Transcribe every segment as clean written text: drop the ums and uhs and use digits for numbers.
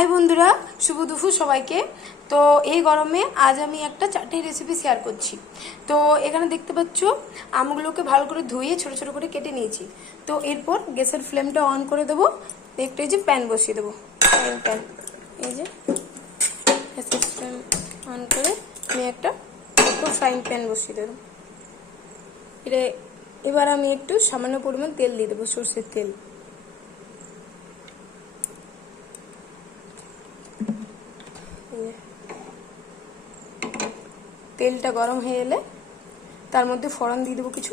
High বন্ধুরা, শুভ দুপুর সবাইকে। তো এই গরমে আজ আমি একটা চাটনির রেসিপি শেয়ার করছি। তো এখানে দেখতে পাচ্ছ আমগুলোকে ভালো করে ধুয়ে ছোট ছোট করে কেটে নিয়েছি। তো এরপর গ্যাসের ফ্লেমটা অন করে দেবো। একটু এই যে প্যান বসিয়ে দেবো, প্যান এই যে গ্যাসের ফ্লেম অন করে আমি একটা ছোটো ফ্রাইং প্যান বসিয়ে দেবো। এবার আমি একটু সামান্য পরিমাণ তেল দিয়ে দেবো, সরষের তেল। তেলটা গরম হয়ে এলে তার মধ্যে ফোড়ন দিয়ে দেবো কিছু।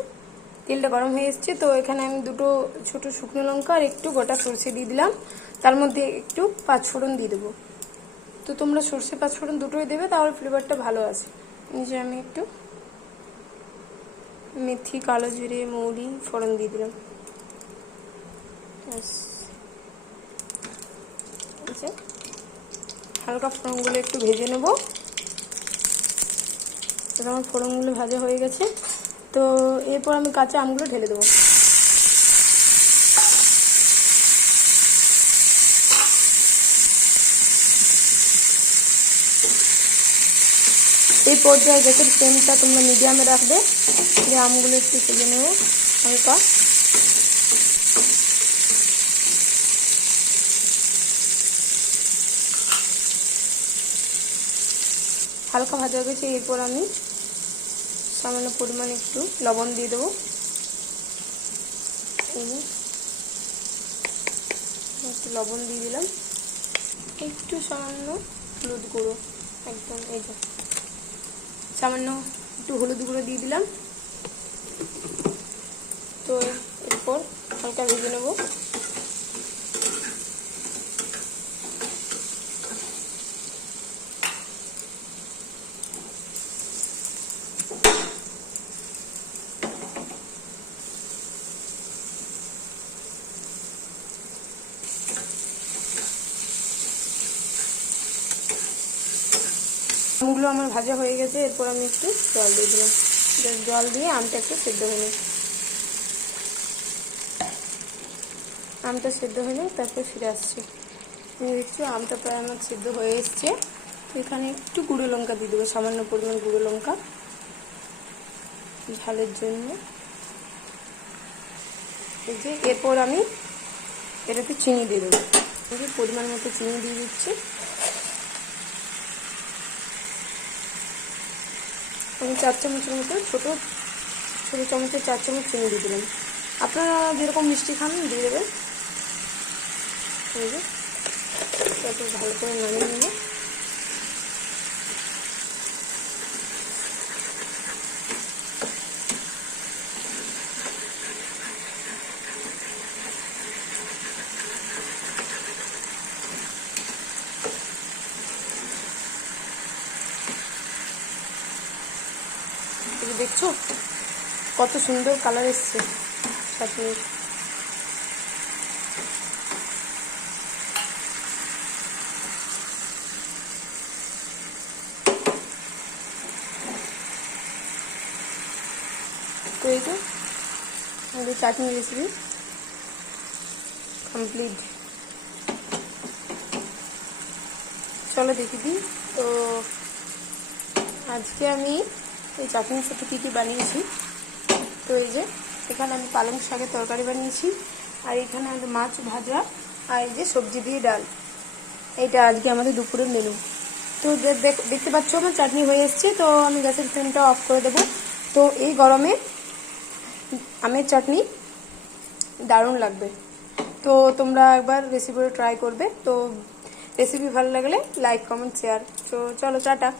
তেলটা গরম হয়ে এসছে, তো এখানে আমি দুটো ছোট শুকনো লঙ্কা আর একটু গোটা সরষে দিয়ে দিলাম। তার মধ্যে একটু পাঁচফোড়ন দিয়ে দেবো। তো তোমরা সরষে পাঁচফোড়ন দুটোই দেবে, তাহলে ফ্লেভারটা ভালো আসে। নিচে আমি একটু মেথি, কালো জিরে, মৌরি ফোড়ন দিয়ে দিলাম। হালকা ফোড়নগুলো একটু ভেজে নেবো। আমার ফোড়নগুলো ভাজা হয়ে গেছে, তো এরপর আমি কাঁচা আমগুলো ঢেলে দেবো। এই পর্যায়ে গ্যাসের ফ্লেমটা তোমরা মিডিয়ামে রাখবে, যে আমগুলো একটু ভেজে নেবো হালকা। হালকা ভাজা হয়ে গেছে, এরপর আমি সামান্য পরিমাণে একটু লবণ দিয়ে দেবো। একটু লবণ দিয়ে দিলাম, একটু সামান্য হলুদ গুঁড়ো, একদম এই যে সামান্য একটু হলুদ গুঁড়ো দিয়ে দিলাম। তো এরপর হালকা ভেজে নেবো। আমগুলো আমার ভাজা হয়ে গেছে, এরপর আমি একটু জল দিয়ে দিলাম। জল দিয়ে আমটা একটু সেদ্ধ হয়ে নেই, আমটা সেদ্ধ হয়ে নেই, তারপর ফিরে আসছি। আমি দেখছি আমটা প্রায় আমার সেদ্ধ হয়ে এসছে। এখানে একটু গুঁড়ো লঙ্কা দিয়ে দেবো, সামান্য পরিমাণ গুঁড়ো লঙ্কা ঝালের জন্য। এই যে এরপর আমি এটাতে চিনি দিয়ে দেবো, পরিমাণ মতো চিনি দিয়ে দিচ্ছি। আমি 4 চামচের মতো ছোটো চামচের 4 চামচ চিনি দিয়ে দিলাম। আপনারা যেরকম মিষ্টি খান দিয়ে দেবেন। এই যে ভালো করে নামিয়ে নেব। দেখছো কত সুন্দর কালার এসছে চাটনির। তো এই যে আমাদের চাটনি রেসিপি কমপ্লিট। চলো দেখি দিই। তো আজকে আমি এই চাটনির সাথে কী কী বানিয়েছি। তো এই যে এখানে আমি পালং শাকের তরকারি বানিয়েছি, আর এখানে আমাদের মাছ ভাজা, আর এই যে সবজি দিয়ে ডাল। এইটা আজকে আমাদের দুপুরের মেনু। তো দেখতে পাচ্ছ আমার চাটনি হয়ে এসছে, তো আমি গ্যাসের ফ্লেমটা অফ করে দেবো। তো এই গরমে আমের চাটনি দারুণ লাগবে। তো তোমরা একবার রেসিপিটা ট্রাই করবে। তো রেসিপি ভালো লাগলে লাইক, কমেন্ট, শেয়ার। তো চলো টাটা।